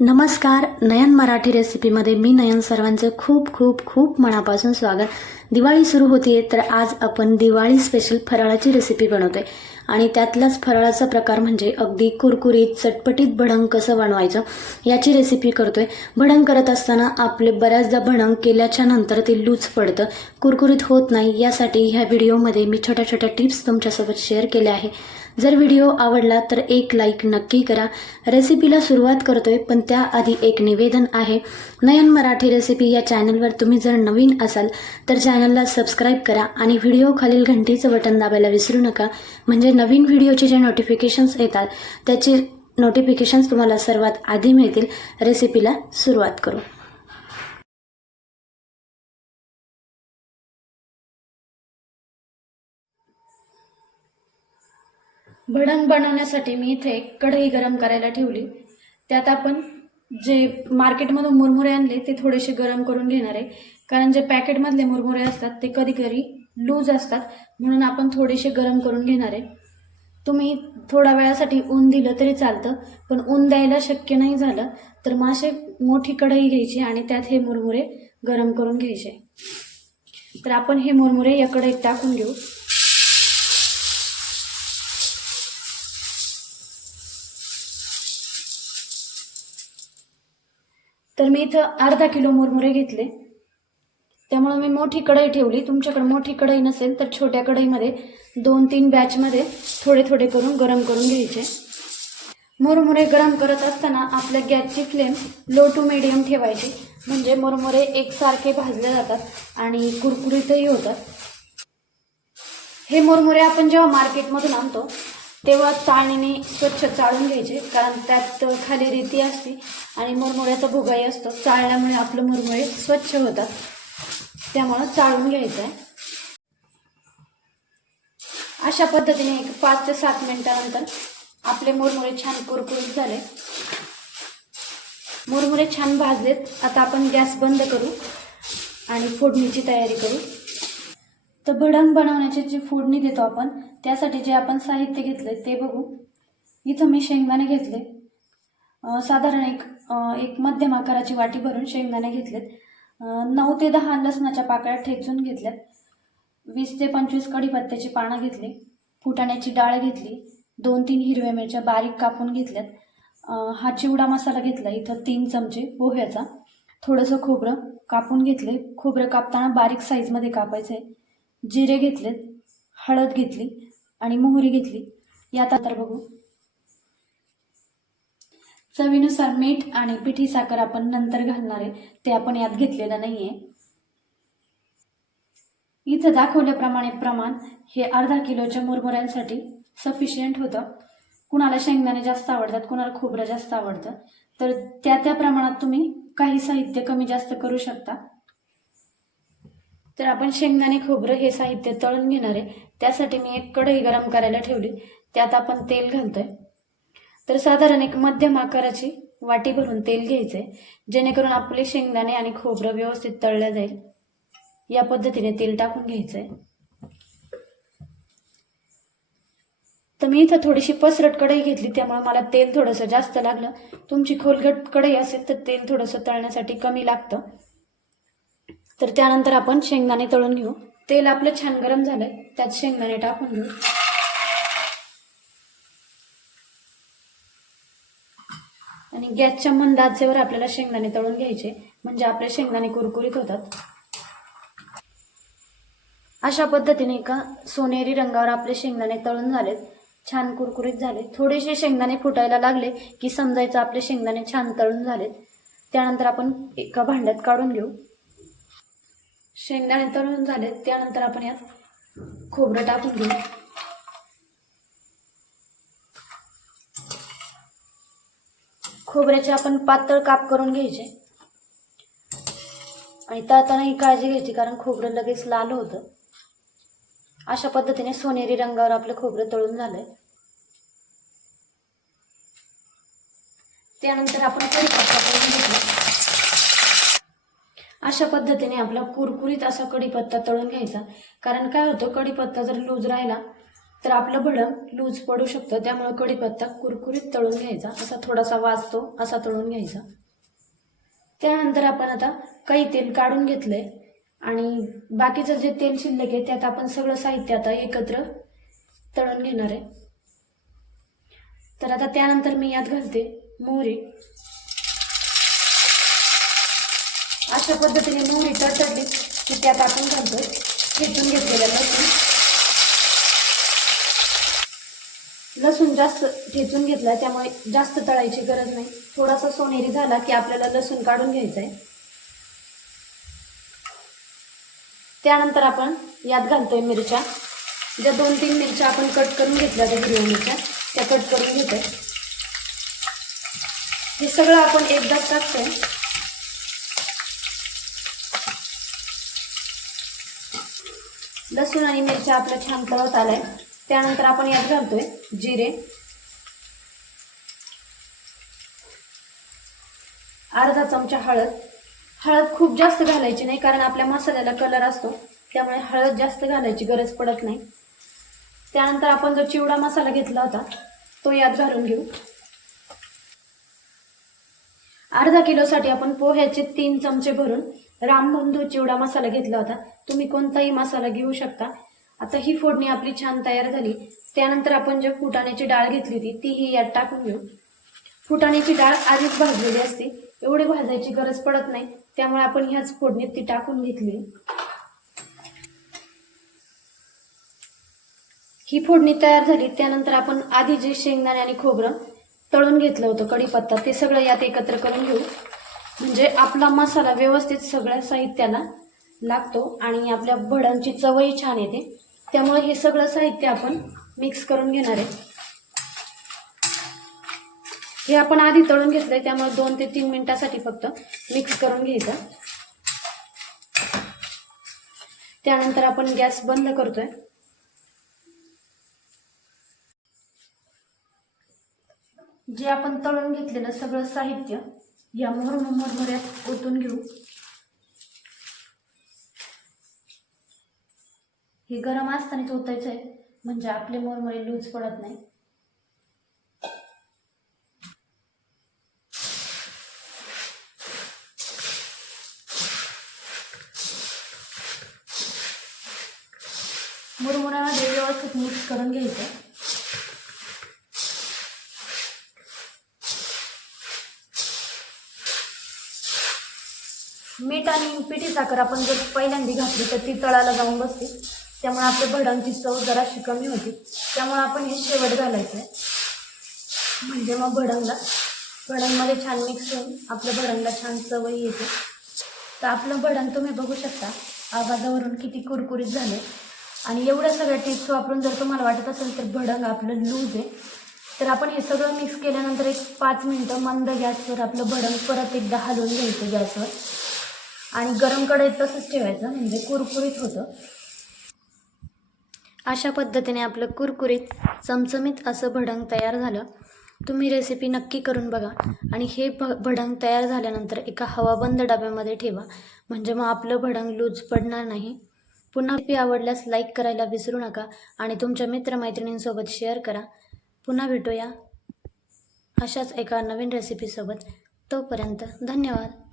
नमस्कार नयन मराठी रेसिपीमध्ये मी नयन सर्वांचं खूप खूप खूप मनापासून स्वागत. दिवाळी सुरू होतीये तर आज आपण दिवाळी स्पेशल फराळाची रेसिपी बनवतोय. आणि त्यातलाच फराळाचा प्रकार म्हणजे अगदी कुरकुरीत चटपटीत भडंग कसं बनवायचं याची रेसिपी करतोय. भडंग करत असताना आपले बऱ्याचदा भडंग केल्याच्यानंतर ते लूज पडतं. कुरकुरीत होत नाही यासाठी ह्या व्हिडिओमध्ये मी छोट्या छोट्या टिप्स तुमच्यासोबत शेअर केल्या आहे. जर व्हिडिओ आवडला तर एक लाईक नक्की करा. रेसिपीला सुरुवात करतोय पण त्याआधी एक निवेदन आहे. नयन मराठी रेसिपी या चॅनलवर तुम्ही जर नवीन असाल तर चॅनलला सबस्क्राईब करा आणि व्हिडिओ खालील घंटीचं बटन दाबायला विसरू नका. म्हणजे नवीन व्हिडिओचे जे नोटिफिकेशन्स येतात त्याचे नोटिफिकेशन्स तुम्हाला सर्वात आधी मिळतील. रेसिपीला सुरुवात करू. भडंग बनवण्यासाठी मी इथे एक कढई गरम करायला ठेवली. त्यात आपण जे मार्केटमधून मुरमुरे आणले ते थोडेसे गरम करून घेणार आहे. कारण जे पॅकेटमधले मुरमुरे असतात ते कधी कधी लूज असतात. म्हणून आपण थोडेसे गरम करून घेणार आहे. तुम्ही थोड्या वेळासाठी ऊन दिलं तरी चालतं पण ऊन द्यायला शक्य नाही झालं तर मग असे मोठी कढई घ्यायची आणि त्यात हे मुरमुरे गरम करून घ्यायचे. तर आपण हे मुरमुरे या कढईत टाकून घेऊ. तर मी इथं अर्धा किलो मुरमुरे घेतले. त्यामुळे मी मोठी कढई ठेवली. तुमच्याकडे मोठी कढई नसेल तर छोट्या कढईमध्ये दोन तीन बॅचमध्ये थोडे थोडे करून गरम करून घ्यायचे. मुरमुरे गरम करत असताना आपल्या गॅसची फ्लेम लो टू मिडियम ठेवायची. म्हणजे मुरमुरे एकसारखे भाजले जातात आणि कुरकुरीतही होतात. हे मुरमुरे आपण जेव्हा मार्केटमधून आणतो तेव्हा चाळणीने स्वच्छ चाळून घ्यायचे कारण त्यात खाली रेती असते आणि मुरमुऱ्याचा भुगाई असतो. चाळल्यामुळे आपलं मुरमुळे स्वच्छ होतात. त्यामुळं चाळून घ्यायचं आहे. अशा पद्धतीने एक पाच ते सात मिनिटानंतर आपले मुरमुरे छान कुरकुरीत झाले. मुरमुरे छान भाजलेत. आता आपण गॅस बंद करू आणि फोडणीची तयारी करू. तर भडंग बनवण्याची जी फोडणी देतो आपण त्यासाठी जे आपण साहित्य घेतले ते बघू. इथं मी शेंगदाणे घेतले. साधारण एक एक मध्यम आकाराची वाटी भरून शेंगदाणे घेतलेत. नऊ ते दहा लसणाच्या पाकळ्या ठेचून घेतल्यात. वीस ते पंचवीस कढीपत्त्याची पानं घेतली. फुटाण्याची डाळ घेतली. दोन तीन हिरव्या मिरच्या बारीक कापून घेतल्यात. हा चिवडा मसाला घेतला. इथं तीन चमचे पोह्याचा. थोडंसं खोबरं कापून घेतले खोबरं कापताना बारीक साईजमध्ये कापायचं आहे जिरे घेतलेत हळद घेतली आणि मोहरी घेतली. यात आता बघू. चवीनुसार मीठ आणि पिठी साखर आपण नंतर घालणार आहे. ते आपण यात घेतलेलं नाही आहे इथं दाखवल्याप्रमाणे प्रमाण हे अर्धा किलोच्या मुरमुऱ्यांसाठी सफिशियंट होतं. कुणाला शेंगदाणे जास्त आवडतात कुणाला खोबरं जास्त आवडतं. तर त्या त्या प्रमाणात तुम्ही काही साहित्य कमी जास्त करू शकता. तर आपण शेंगदाणे खोबरं हे साहित्य तळून घेणार आहे. त्यासाठी मी एक कढई गरम करायला ठेवली. त्यात आपण तेल घालतोय. तर साधारण एक मध्यम आकाराची वाटी भरून तेल घ्यायचं आहे जेणेकरून आपले शेंगदाणे आणि खोबरं व्यवस्थित तळलं जाईल. या पद्धतीने तेल टाकून घ्यायचं आहे तर मी इथं थोडीशी पसरट कढई घेतली त्यामुळे मला तेल थोडंसं जास्त लागलं. तुमची खोलगट कढई असेल तर तेल थोडंसं तळण्यासाठी कमी लागतं. तर त्यानंतर आपण शेंगदाणे तळून घेऊ. तेल आपलं छान गरम झालंय त्यात शेंगदाणे टाकून घेऊ. आणि गॅसच्या मंद आचेवर आपल्याला शेंगदाणे तळून घ्यायचे म्हणजे आपले शेंगदाणे कुरकुरीत होतात. अशा पद्धतीने का सोनेरी रंगावर आपले शेंगदाणे तळून झालेत छान कुरकुरीत झाले थोडेसे शेंगदाणे फुटायला लागले की समजायचं आपले शेंगदाणे छान तळून झालेत. त्यानंतर आपण एका भांड्यात काढून घेऊ. शेंगदाणे तळून झाले त्यानंतर आपण यात खोबरं टाकून घेऊ. खोबऱ्याचे आपण पातळ काप करून घ्यायचे. आणि तळताना ही काळजी घ्यायची कारण खोबरं लगेच लाल होतं. अशा पद्धतीने सोनेरी रंगावर आपलं खोबरं तळून झालंय. त्यानंतर आपण कढीपत्ता करून घेतला. अशा पद्धतीने आपला कुरकुरीत असा कढीपत्ता तळून घ्यायचा. कारण काय होतं कढीपत्ता जर लूज राहिला तर आपलं भडं लूज पडू शकतं. त्यामुळे कढीपत्ता कुरकुरीत तळून घ्यायचा. असा थोडासा वाजतो असा तळून घ्यायचा. त्यानंतर आपण आता काही तेल काढून घेतलंय. आणि बाकीचं जे तेल शिल्लक आहे त्यात आपण सगळं साहित्य आता एकत्र तळून घेणार आहे. तर आता त्यानंतर मी यात घालते मोहरी. अशा पद्धतीने मोहरी तडतडली की त्यात आपण घालतोय ठेचून घेतलेलं लसूण. लसूण जास्त ठेचून घेतला त्यामुळे जास्त तळायची गरज नाही. थोडासा सोनेरी झाला की आपल्याला लसूण काढून घ्यायचा आहे त्यानंतर आपण यात घालतोय मिरच्या. ज्या दोन तीन मिरच्या आपण कट करून घेतल्या त्या हिरव्या मिरच्या त्या कट करून घेतोय. हे सगळं आपण एकदाच टाकतोय. लसूण आणि मिरच्या आपल्या छान तळत आलाय. त्यानंतर आपण यात घालतोय जिरे. अर्धा चमचा हळद. हळद खूप जास्त घालायची नाही कारण आपल्या मसाल्याला कलर असतो. त्यामुळे हळद जास्त घालायची गरज पडत नाही. त्यानंतर आपण जो चिवडा मसाला घेतला होता तो यात घालून घेऊ. अर्धा किलोसाठी आपण पोह्याचे तीन चमचे भरून रामबंधू चिवडा मसाला घेतला होता. तुम्ही कोणताही मसाला घेऊ शकता. आता ही फोडणी आपली छान तयार झाली. त्यानंतर आपण जे फुटाण्याची डाळ घेतली होती तीही यात टाकून घेऊ. फुटाण्याची डाळ आधीच भाजलेली असते. एवढी भाजायची गरज पडत नाही. त्यामुळे आपण ह्याच फोडणीत ती टाकून घेतली. ही फोडणी तयार झाली. त्यानंतर आपण आधी जे शेंगदाणे आणि खोबरं तळून घेतलं होतं कढीपत्ता ते सगळं यात एकत्र करून घेऊ. म्हणजे आपला मसाला व्यवस्थित सगळ्या साहित्याला लागतो आणि आपल्या भडांची चवही छान येते. त्यामुळे हे सगळं साहित्य आपण मिक्स करून घेणार आहे. हे आपण आधी तळून घेतलंय त्यामुळे दोन ते तीन मिनिटासाठी फक्त मिक्स करून घ्यायचं. त्यानंतर आपण गॅस बंद करतोय. जे आपण तळून घेतलेलं सगळं साहित्य या मोहर मोहऱ्यात ओतून घेऊ. हे गरम असतानाच ओतायचं आहे म्हणजे आपले मोरमोरे लूज पडत नाही. मुरमुऱ्यामध्ये व्यवस्थित मिक्स करून घ्यायचं. मीठ आणि पिठी साखर आपण जर पहिल्यांदा घातली तर ती तळाला जाऊन बसते. त्यामुळे आपल्या भडांची चव जराशी कमी होती. त्यामुळे आपण हे शेवट घालायचं आहे म्हणजे मग भडंगला भडंगमध्ये छान मिक्स होऊन आपल्या भडंगला छान चवही येते. तर आपलं भडंग तुम्ही बघू शकता. आवाजावरून किती कुरकुरीत झाले. आणि एवढ्या सगळ्या टिप्स वापरून जर तुम्हाला वाटत असेल तर भडंग आपलं लूज आहे. तर आपण हे सगळं मिक्स केल्यानंतर एक पाच मिनटं मंद गॅसवर आपलं भडंग परत एकदा हलवून घ्यायचं गॅसवर. आणि गरम कढईत तसंच ठेवायचं म्हणजे कुरकुरीत होतं. अशा पद्धतीने आपलं कुरकुरीत चमचमीत असं भडंग तयार झालं. तुम्ही रेसिपी नक्की करून बघा. आणि हे भ भडंग तयार झाल्यानंतर एका हवाबंद डब्यामध्ये ठेवा. म्हणजे मग आपलं भडंग लूज पडणार नाही. पुन्हा रेसिपी आवडल्यास लाईक करायला विसरू नका आणि तुमच्या मित्रमैत्रिणींसोबत शेअर करा. पुन्हा भेटूया अशाच एका नवीन रेसिपीसोबत तोपर्यंत धन्यवाद.